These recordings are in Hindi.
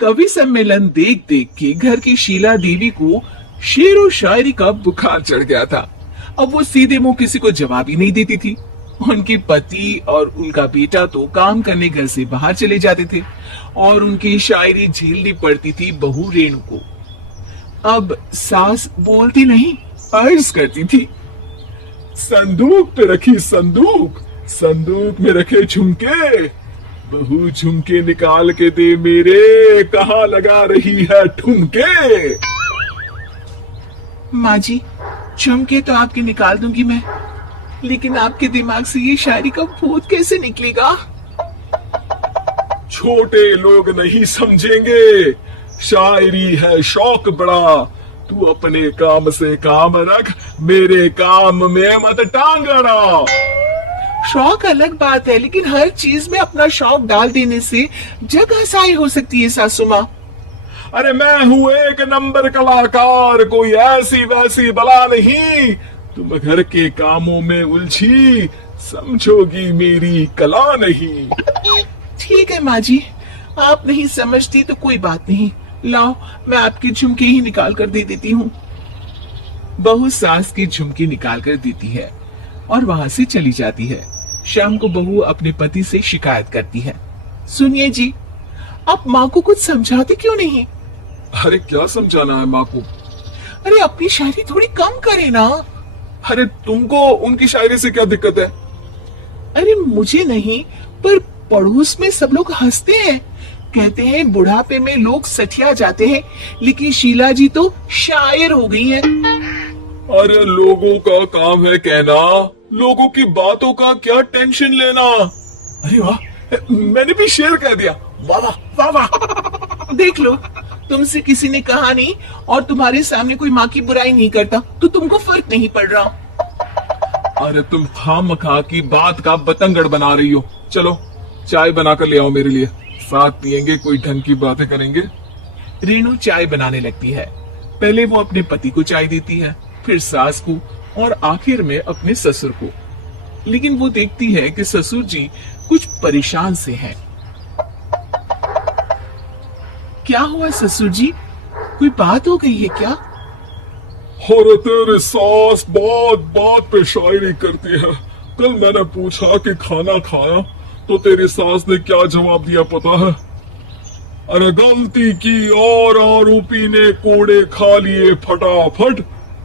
कवि सम्मेलन देख देख के घर की शीला देवी को शेर और शायरी का बुखार चढ़ गया था। अब वो सीधे मुंह किसी को जवाब ही नहीं देती थी। उनके पति और उनका बेटा तो काम करने घर से बाहर चले जाते थे और उनकी शायरी झेलनी पड़ती थी बहू रेणु को। अब सास बोलती नहीं, अर्ज करती थी, संदूक पे रखी संदूक, संदूक में रखे झुमके, बहू झुमके निकाल के दे मेरे, कहाँ लगा रही है ठुमके। माँ जी, झुमके तो आपके निकाल दूंगी मैं, लेकिन आपके दिमाग से ये शायरी का भूत कैसे निकलेगा? छोटे लोग नहीं समझेंगे, शायरी है शौक बड़ा, तू अपने काम से काम रख, मेरे काम में मत टांग अड़ा। शौक अलग बात है, लेकिन हर चीज में अपना शौक डाल देने से जग हसाई हो सकती है सासू माँ। अरे मैं हूँ एक नंबर कलाकार, कोई ऐसी वैसी बला नहीं, तुम घर के कामों में उलझी, समझोगी मेरी कला नहीं। ठीक है माँ जी, आप नहीं समझती तो कोई बात नहीं, लाओ मैं आपके झुमके ही निकाल कर दे देती हूँ। बहू सास की झुमकी निकाल कर देती है और वहां से चली जाती है। शाम को बहू अपने पति से शिकायत करती है, सुनिए जी, आप माँ को कुछ समझाते क्यों नहीं? अरे क्या समझाना है माँ को? अरे अपनी शायरी थोड़ी कम करे ना। अरे तुमको उनकी शायरी से क्या दिक्कत है? अरे मुझे नहीं, पर पड़ोस में सब लोग हंसते हैं, कहते हैं बुढ़ापे में लोग सठिया जाते हैं, लेकिन शीला जी तो शायर हो गई हैं। अरे लोगों का काम है कहना, लोगों की बातों का क्या टेंशन लेना। अरे वाह, मैंने भी शेर कह दिया, वाह वाह वाह वाह। देख लो, तुमसे किसी ने कहा नहीं और तुम्हारे सामने कोई माँ की बुराई नहीं करता तो तुमको फर्क नहीं पड़ रहा। अरे तुम खामखा की बात का बतंगड़ बना रही हो। चलो चाय बना कर ले आओ मेरे लिए, साथ पियेंगे, कोई ढंग की बातें करेंगे। रेणु चाय बनाने लगती है। पहले वो अपने पति को चाय देती है, फिर सास को और आखिर में अपने ससुर को। लेकिन वो देखती है कि ससुर जी कुछ परेशान से हैं। क्या हुआ ससुर जी, कोई बात हो गई है क्या? अरे तेरी सास बात बात पे शायरी करती है। कल मैंने पूछा कि खाना खाया तो तेरी सास ने क्या जवाब दिया पता है? अरे गलती की और आरोपी ने कोड़े खा लिए फटाफट,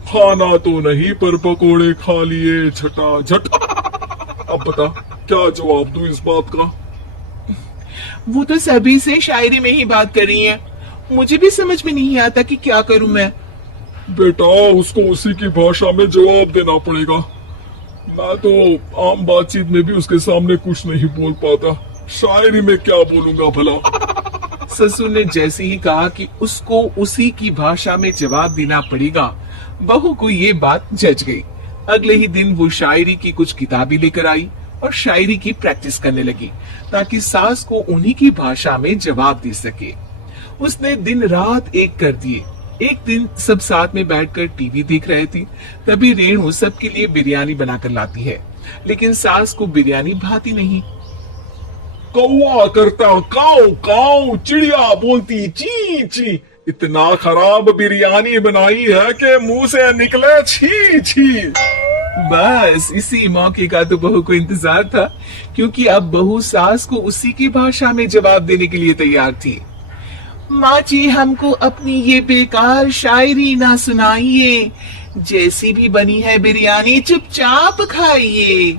खाना तो नहीं पर पकोड़े खा लिए झटाझट। अब बता क्या जवाब दूं इस बात का? वो तो सभी से शायरी में ही बात कर रही है, मुझे भी समझ में नहीं आता कि क्या करूं मैं। बेटा उसको उसी की भाषा में जवाब देना पड़ेगा, मैं तो आम बातचीत में भी उसके सामने कुछ नहीं बोल पाता, शायरी में क्या बोलूंगा भला। ससुर ने जैसे ही कहा कि उसको उसी की भाषा में जवाब देना पड़ेगा, बहू को ये बात जच गई। अगले ही दिन वो शायरी की कुछ किताबें लेकर आई और शायरी की प्रैक्टिस करने लगी ताकि सास को उन्हीं की भाषा में जवाब दे सके। उसने दिन रात एक कर दिए। एक दिन सब साथ में बैठकर टीवी देख रहे थे, तभी रेणु सबके लिए बिरयानी बनाकर लाती है, लेकिन सास को बिरयानी भाती नहीं। कौवा करता काऊ काऊ, चिड़िया बोलती ची ची, इतना खराब बिरयानी बनाई है कि मुंह से निकले छी छी। बस इसी मौके का तो बहू को इंतजार था, क्योंकि अब बहू सास को उसी की भाषा में जवाब देने के लिए तैयार थी। माँ जी हमको अपनी ये बेकार शायरी ना सुनाइए, जैसी भी बनी है बिरयानी चुपचाप खाइए।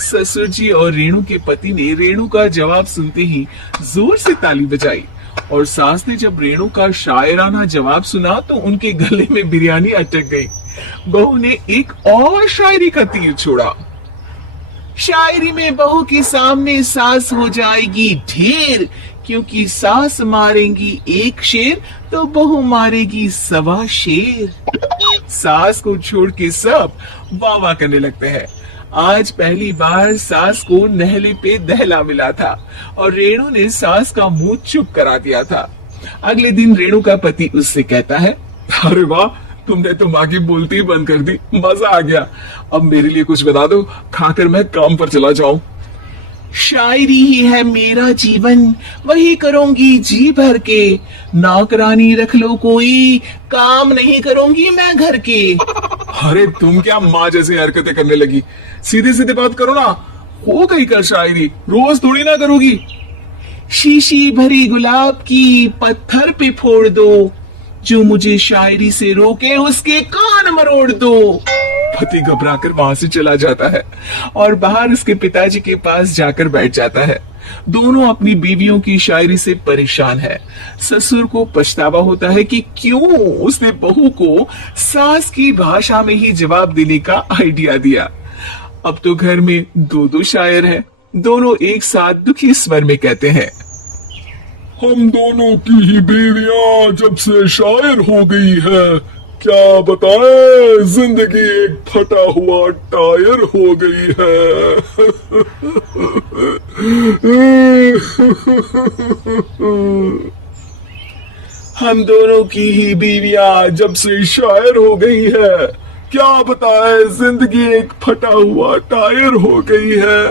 ससुर जी और रेणु के पति ने रेणु का जवाब सुनते ही जोर से ताली बजाई और सास ने जब रेणु का शायराना जवाब सुना तो उनके गले में बिरयानी अटक गई। बहू ने एक और शायरी का तीर छोड़ा। शायरी में बहू के सामने सास हो जाएगी ढेर, क्योंकि सास मारेंगी एक शेर तो बहू मारेगी 1.25 शेर। सास को छोड़ के सब वाह वाह करने लगते हैं। आज पहली बार सास को नहले पे दहला मिला था और रेणु ने सास का मुंह चुप करा दिया था। अगले दिन रेणु का पति उससे कहता है, अरे वाह तुमने तो माँ की बोलती ही बंद कर दी, मजा आ गया। अब मेरे लिए कुछ बता दो, खाकर मैं काम पर चला जाऊं। शायरी ही है मेरा जीवन, वही करूंगी जी भर के। नौकरानी रख लो कोई, काम नहीं करूंगी मैं घर के। अरे तुम क्या माँ जैसी हरकतें करने लगी, सीधे सीधे बात करो ना। हो गई कल शायरी, रोज थोड़ी ना करोगी। शीशी भरी गुलाब की पत्थर पे फोड़ दो, जो मुझे शायरी से रोके उसके कान मरोड़ दो। पति घबराकर वहां से चला जाता है और बाहर उसके पिताजी के पास जाकर बैठ जाता है। दोनों अपनी बीवियों की शायरी से परेशान है। ससुर को पछतावा होता है कि क्यों उसने बहू को सास की भाषा में ही जवाब देने का आइडिया दिया। अब तो घर में दो दो शायर हैं। दोनों एक साथ दुखी स्वर में कहते हैं, हम दोनों की ही बीवियां जब से शायर हो गई है, क्या बताएं जिंदगी एक फटा हुआ टायर हो गई है। हम दोनों की ही बीवियां जब से शायर हो गई है, क्या बताएं जिंदगी एक फटा हुआ टायर हो गई है।